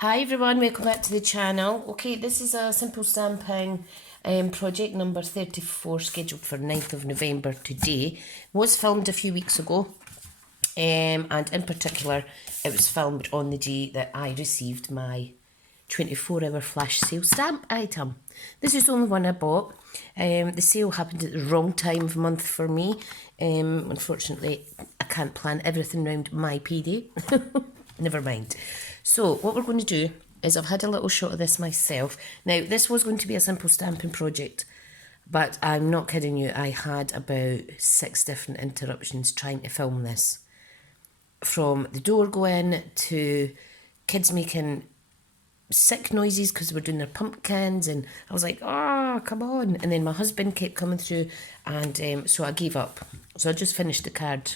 Hi everyone, welcome back to the channel. Okay, this is a simple stamping project number 34, scheduled for 9th of November today. Was filmed a few weeks ago, and in particular it was filmed on the day that I received my 24-hour flash sale stamp item. This is the only one I bought. The sale happened at the wrong time of month for me. Unfortunately, I can't plan everything around my payday. Never mind. So what we're going to do is, I've had a little shot of this myself. Now, this was going to be a simple stamping project, but I'm not kidding you, I had about 6 different interruptions trying to film this. From the door going to kids making sick noises because they were doing their pumpkins, and I was like, oh, come on. And then my husband kept coming through, and so I gave up. So I just finished the card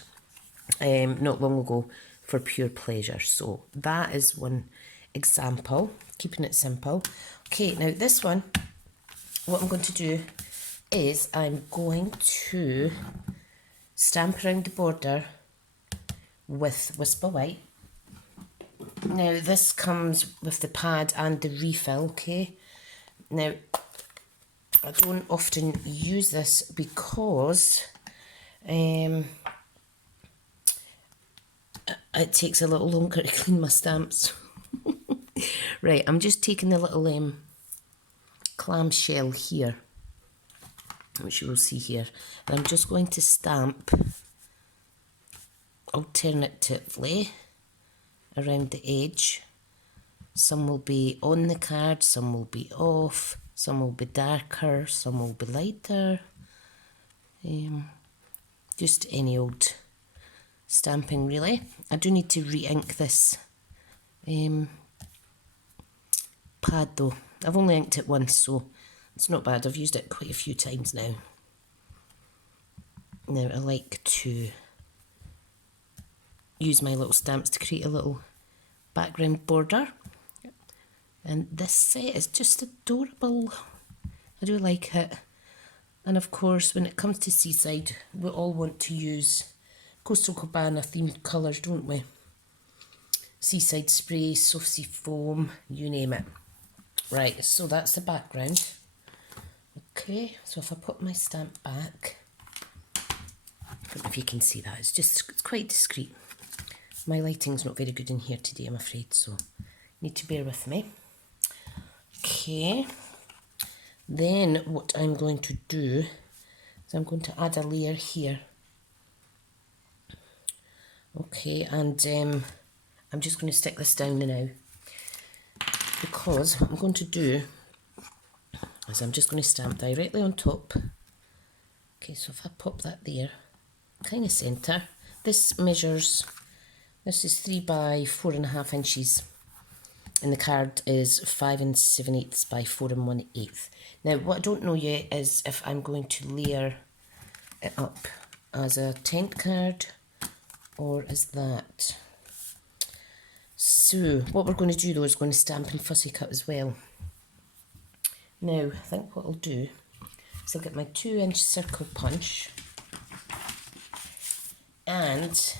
not long ago for pure pleasure. So that is one example, keeping it simple. Okay, now this one, what I'm going to do is I'm going to stamp around the border with Whisper White. Now this comes with the pad and the refill, okay? Now, I don't often use this because it takes a little longer to clean my stamps. Right, I'm just taking the little clamshell here, which you will see here, and I'm just going to stamp alternatively around the edge. Some will be on the card, some will be off, some will be darker, some will be lighter. Just any old stamping really. I do need to re-ink this pad though. I've only inked it once, so it's not bad. I've used it quite a few times now. Now I like to use my little stamps to create a little background border, and this set is just adorable. I do like it. And of course, when it comes to Seaside, we all want to use Coastal Cabana themed colours, don't we? Seaside spray, soft sea foam, you name it. Right, so that's the background. Okay, so if I put my stamp back, I don't know if you can see that, it's quite discreet. My lighting's not very good in here today, I'm afraid, so you need to bear with me. Okay, then what I'm going to do is I'm going to add a layer here. Okay, and I'm just going to stick this down now, because what I'm going to do is I'm just going to stamp directly on top. Okay, so if I pop that there, kind of centre, this measures, this is 3 by 4.5 inches, and the card is 5 7/8 by 4 1/8. Now what I don't know yet is if I'm going to layer it up as a tent card or as that. So what we're going to do though is going to stamp and fussy cut as well. Now I think what I'll do is I'll get my 2-inch circle punch, and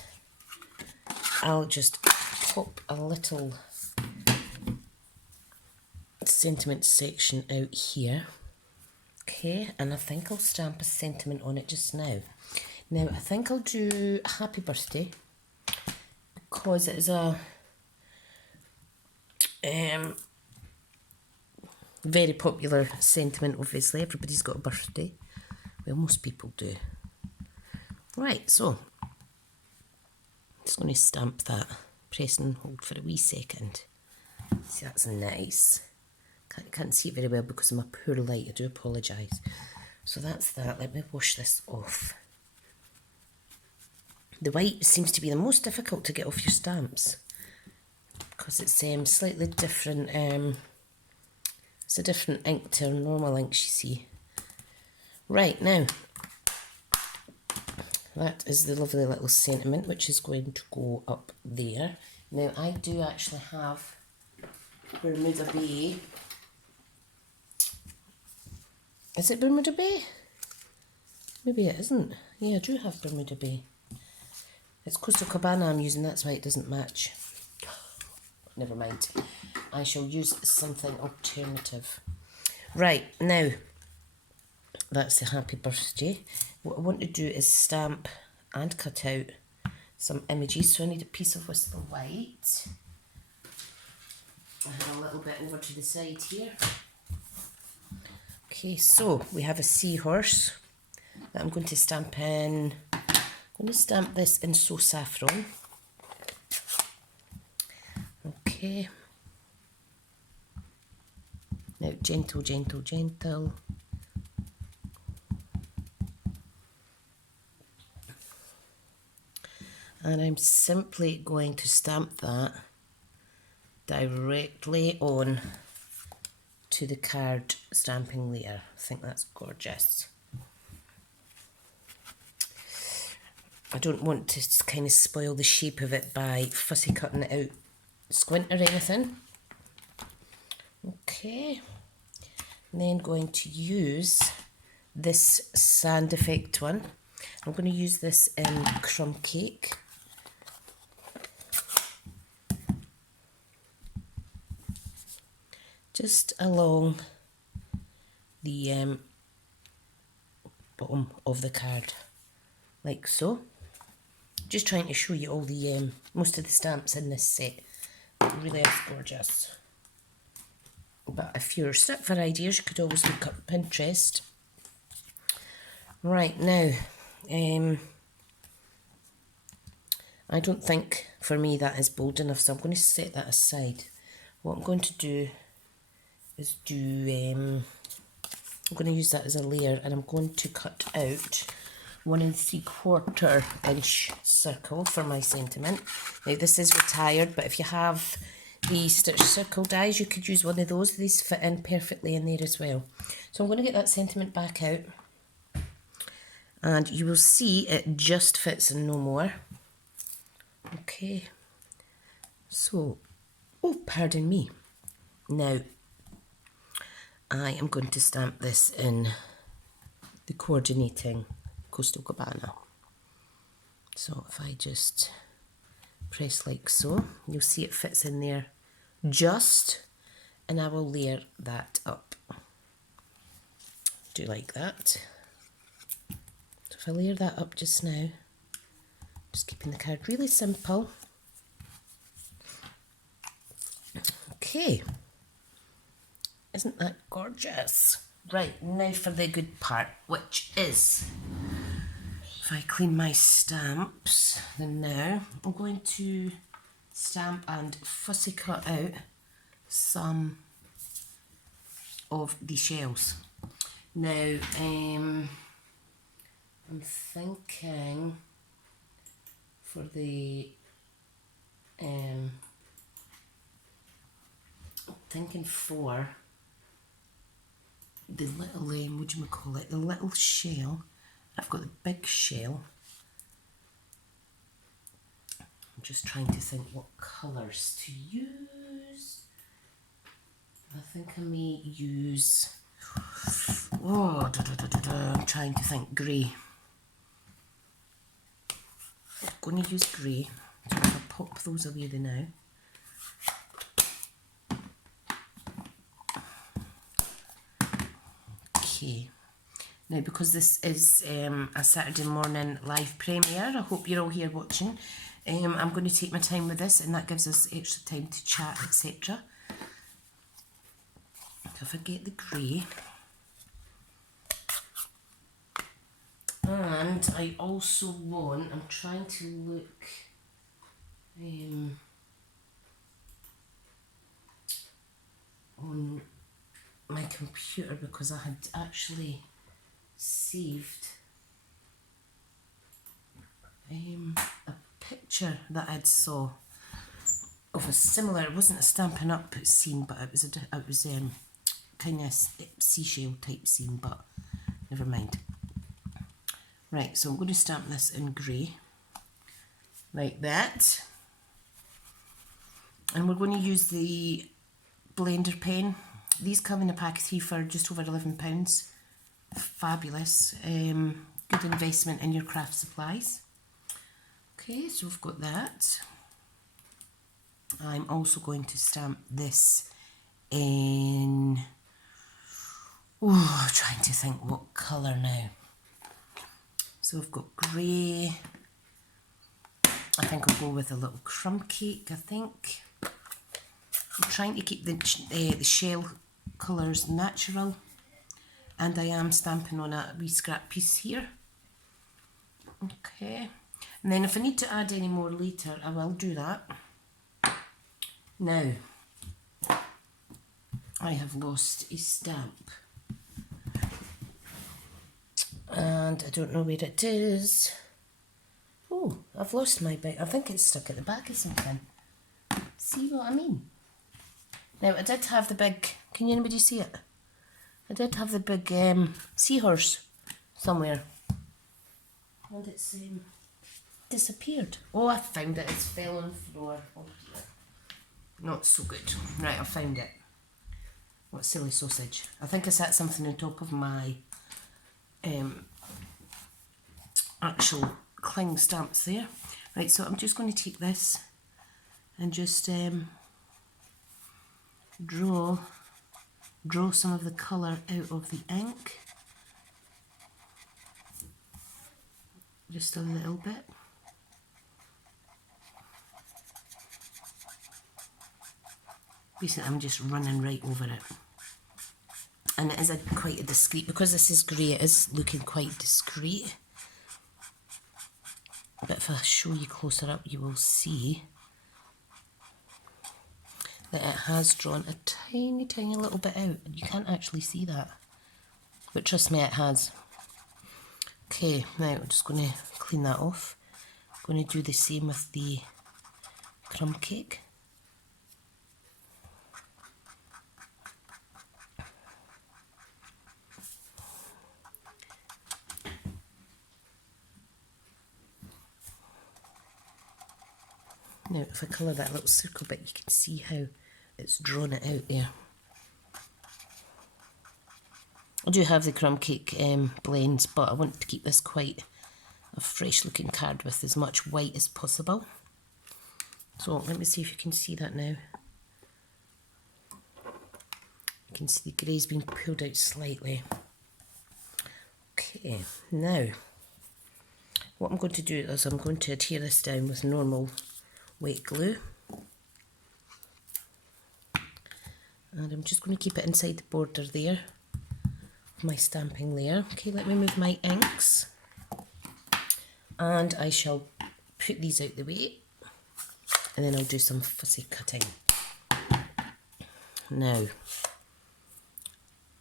I'll just pop a little sentiment section out here. Okay, and I think I'll stamp a sentiment on it just now. Now I think I'll do happy birthday, because it is a very popular sentiment. Obviously everybody's got a birthday, well, most people do. Right, so I'm just going to stamp that, press and hold for a wee second. See, that's nice. Can't see it very well because of my poor light, I do apologise. So that's that. Let me wash this off. The white seems to be the most difficult to get off your stamps, because it's slightly different. It's a different ink to normal inks, you see. Right, now that is the lovely little sentiment, which is going to go up there. Now I do actually have Bermuda Bay. Is it Bermuda Bay? Maybe it isn't. Yeah, I do have Bermuda Bay. It's Coastal Cabana I'm using, that's why it doesn't match. Never mind. I shall use something alternative. Right, now, that's the happy birthday. What I want to do is stamp and cut out some images. So I need a piece of Whisper White. I have a little bit over to the side here. Okay, so we have a seahorse that I'm going to stamp in. I'm going to stamp this in So Saffron. Okay. Now gentle, gentle, gentle. And I'm simply going to stamp that directly on to the card stamping layer. I think that's gorgeous. I don't want to kind of spoil the shape of it by fussy cutting it out squint or anything. Okay, and then going to use this sand effect one. I'm going to use this in Crumb Cake. Just along the bottom of the card, like so. Just trying to show you all the most of the stamps in this set. It really is gorgeous. But if you're stuck for ideas, you could always look up Pinterest. Right, now, I don't think for me that is bold enough, so I'm going to set that aside. What I'm going to do is I'm going to use that as a layer, and I'm going to cut out 1 3/4 inch circle for my sentiment. Now this is retired, but if you have the stitch circle dies, you could use one of those. These fit in perfectly in there as well. So I'm going to get that sentiment back out, and you will see it just fits and no more. Okay, so, oh pardon me. Now I am going to stamp this in the coordinating Coastal Cabana. So if I just press like so, you'll see it fits in there just, and I will layer that up. Do like that. So if I layer that up just now, just keeping the card really simple. Okay. Isn't that gorgeous? Right, now for the good part, which is, if I clean my stamps, then now I'm going to stamp and fussy cut out some of the shells. Now, I'm thinking for the, for the little, the little shell. I've got the big shell. I'm just trying to think what colours to use. I think I may use, I'm trying to think, grey. I'm going to use grey. So I'll pop those away now. Okay. Now, because this is a Saturday morning live premiere, I hope you're all here watching. I'm going to take my time with this, and that gives us extra time to chat, etc. So if I get the grey, and I also want, I'm trying to look on my computer, because I had actually saved a picture that I'd saw of a similar, it wasn't a Stampin' Up scene, but it was kind of seashell type scene, but never mind. Right, so I'm going to stamp this in grey, like that, and we're going to use the blender pen. These come in a pack of 3 for just over £11. Fabulous. Good investment in your craft supplies. Okay, so we've got that. I'm also going to stamp this in, I'm trying to think what colour now. So we've got grey. I think I'll go with a little crumb cake, I think. I'm trying to keep the shell colours natural, and I am stamping on a wee scrap piece here. Okay, and then if I need to add any more later, I will do that. Now, I have lost a stamp, and I don't know where it is. Oh, I've lost my bit. I think it's stuck at the back of something. See what I mean? Now, I did have the big, can anybody see it? I did have the big seahorse somewhere. And it's disappeared. Oh, I found it. It's fell on the floor. Oh dear. Not so good. Right, I found it. What silly sausage. I think I set something on top of my actual cling stamps there. Right, so I'm just going to take this and just draw some of the colour out of the ink. Just a little bit. Basically, I'm just running right over it. And it is quite a discreet, because this is grey, it is looking quite discreet. But if I show you closer up, you will see that it has drawn a tiny, tiny little bit out. You can't actually see that. But trust me, it has. Okay, now I'm just going to clean that off. I'm going to do the same with the crumb cake. Now, if I colour that little circle bit, you can see how it's drawn it out there. I do have the crumb cake blends, but I want to keep this quite a fresh looking card with as much white as possible. So let me see if you can see that now. You can see the grey's been pulled out slightly. Okay, now what I'm going to do is I'm going to adhere this down with normal white glue. And I'm just going to keep it inside the border there of my stamping layer. Okay, let me move my inks. And I shall put these out the way. And then I'll do some fussy cutting. Now,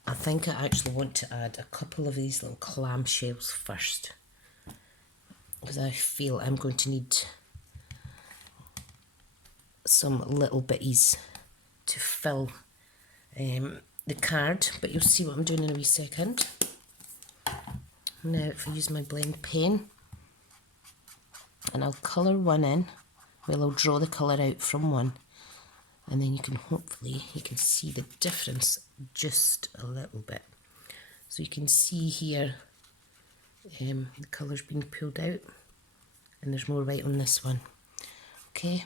I think I actually want to add a couple of these little clamshells first, because I feel I'm going to need some little bitties to fill the card, but you'll see what I'm doing in a wee second. Now, if I use my blend pen, and I'll colour one in, well, I'll draw the colour out from one, and then you can see the difference just a little bit. So you can see here the colour's been pulled out, and there's more white on this one. Okay,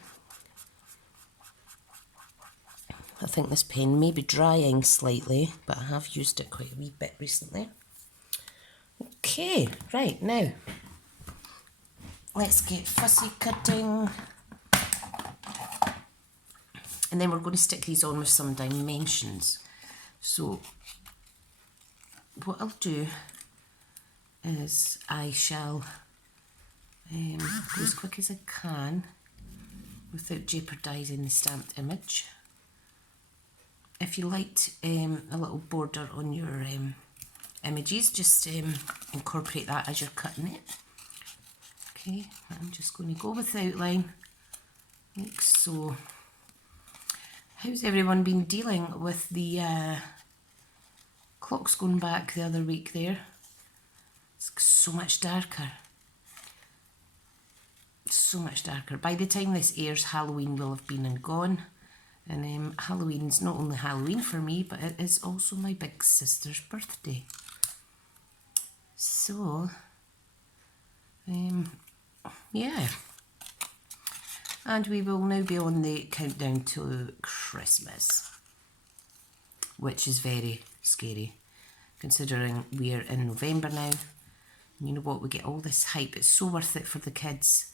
I think this pen may be drying slightly, but I have used it quite a wee bit recently. Okay, right, now let's get fussy cutting. And then we're going to stick these on with some dimensions. So what I'll do is I shall go as quick as I can without jeopardising the stamped image. If you liked a little border on your images, just incorporate that as you're cutting it. Okay, I'm just going to go with the outline, like so. How's everyone been dealing with the clocks going back the other week there? It's so much darker. So much darker. By the time this airs, Halloween will have been and gone. And Halloween's not only Halloween for me, but it is also my big sister's birthday. So, yeah. And we will now be on the countdown to Christmas, which is very scary, considering we're in November now. You know what, we get all this hype. It's so worth it for the kids,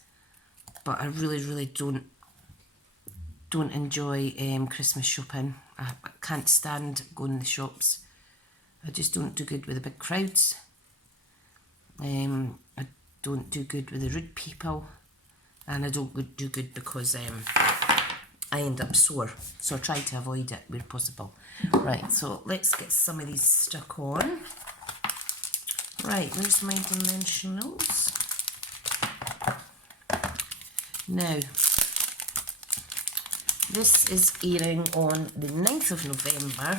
but I really don't enjoy Christmas shopping. I can't stand going in the shops. I just don't do good with the big crowds. I don't do good with the rude people, and I don't do good because I end up sore, so I try to avoid it where possible. Right, so let's get some of these stuck on. Right, there's my dimensionals. Now, this is airing on the 9th of November,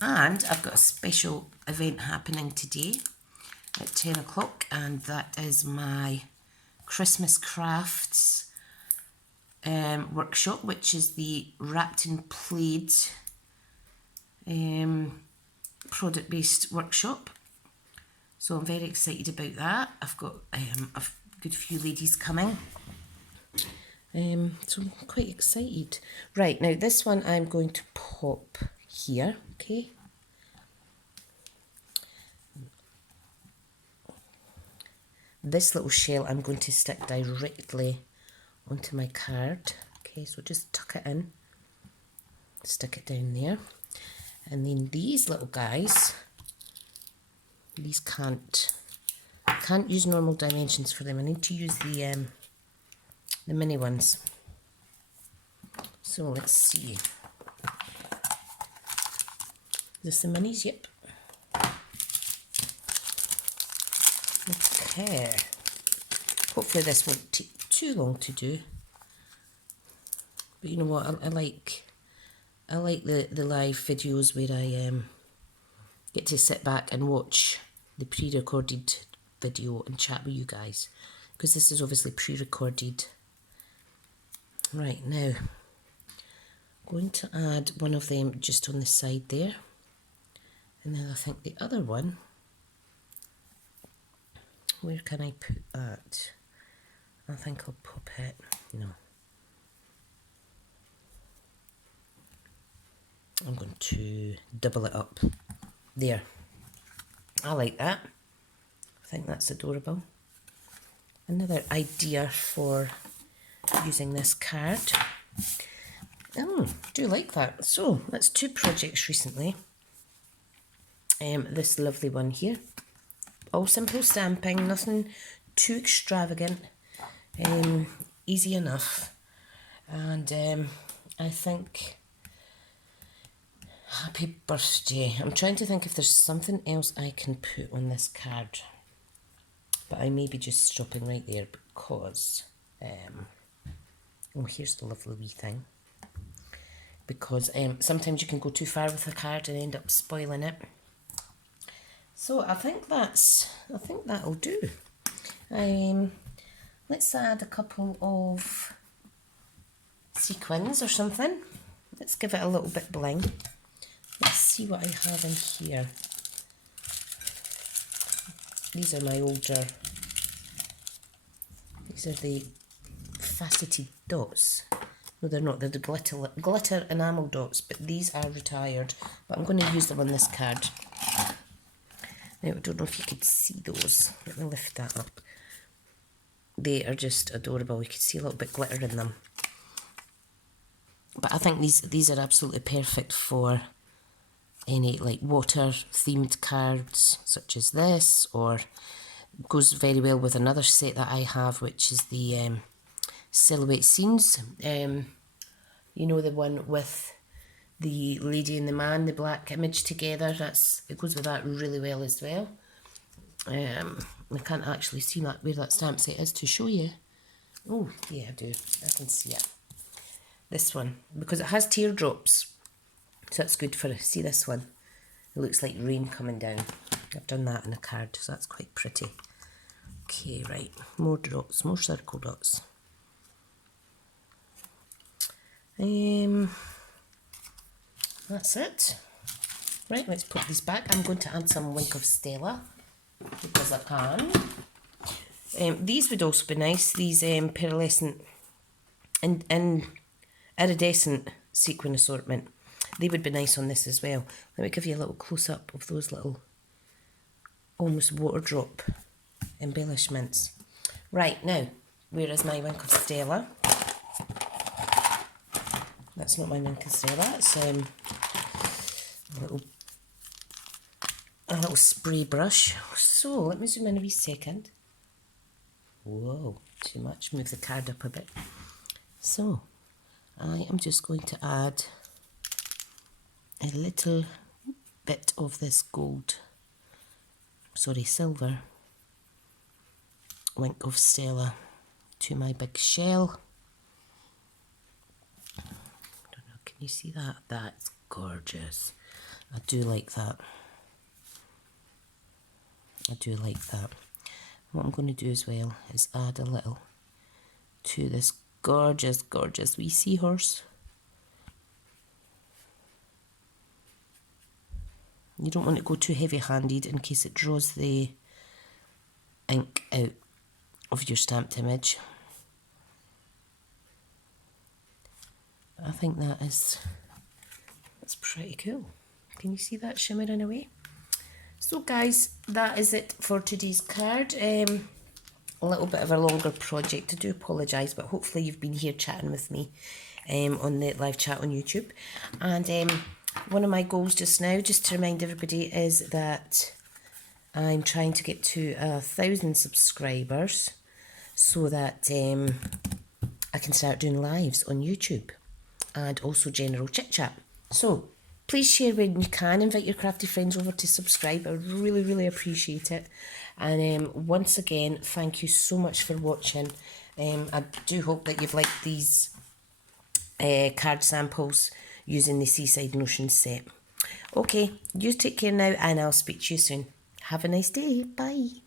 and I've got a special event happening today at 10 o'clock, and that is my Christmas crafts workshop, which is the wrapped and plaid product based workshop. So I'm very excited about that. I've got a good few ladies coming, so I'm quite excited. Right, now this one I'm going to pop here, okay. This little shell I'm going to stick directly onto my card. Okay, so just tuck it in, stick it down there. And then these little guys, these can't use normal dimensions for them. I need to use the mini ones. So let's see. Is this the minis? Yep. Okay. Hopefully this won't take too long to do. But you know what? I like the live videos where I get to sit back and watch the pre-recorded video and chat with you guys, because this is obviously pre-recorded. Right, now I'm going to add one of them just on the side there, and then I think the other one, where can I put that? I think I'll pop it, no, I'm going to double it up there. I like that. I think that's adorable. Another idea for using this card. Oh, I do like that. So that's two projects recently. This lovely one here. All simple stamping, nothing too extravagant. Easy enough. And I think happy birthday. I'm trying to think if there's something else I can put on this card, but I may be just stopping right there because oh, here's the lovely wee thing, because sometimes you can go too far with a card and end up spoiling it. So I think that'll do. Let's add a couple of sequins or something. Let's give it a little bit bling. Let's see what I have in here. These are my older, these are the faceted dots. No, they're not, they're the glitter enamel dots, but these are retired. But I'm going to use them on this card. Now, I don't know if you could see those. Let me lift that up. They are just adorable. You can see a little bit glitter in them. But I think these are absolutely perfect for any like water themed cards such as this, or goes very well with another set that I have, which is the silhouette scenes. You know, the one with the lady and the man, the black image together. It goes with that really well as well. I can't actually see that where that stamp set is to show you. Oh yeah, I do. I can see it. This one, because it has teardrops, so that's good for it. See this one? It looks like rain coming down. I've done that in a card, so that's quite pretty. Okay, right, more dots, more circle dots. That's it. Right, let's put these back. I'm going to add some Wink of Stella because I can. These would also be nice. These pearlescent in iridescent sequin assortment. They would be nice on this as well. Let me give you a little close-up of those little almost water drop embellishments. Right, now, where is my Wink of Stella? That's not my Wink of Stella, that's a little spray brush. So, let me zoom in a wee second. Whoa, too much. Move the card up a bit. So, I am just going to add a little bit of this silver Wink of Stella to my big shell. I don't know, can you see that? That's gorgeous. I do like that. I do like that. What I'm going to do as well is add a little to this gorgeous, gorgeous wee seahorse. You don't want to go too heavy-handed in case it draws the ink out of your stamped image. I think that's pretty cool. Can you see that shimmering away? So guys, that is it for today's card. A little bit of a longer project. I do apologise, but hopefully you've been here chatting with me on the live chat on YouTube. And one of my goals just now, just to remind everybody, is that I'm trying to get to 1,000 subscribers so that I can start doing lives on YouTube and also general chit chat. So please share when you can. Invite your crafty friends over to subscribe. I would really, really appreciate it. And once again, thank you so much for watching. I do hope that you've liked these card samples using the Seaside Notions set. Okay, you take care now and I'll speak to you soon. Have a nice day. Bye.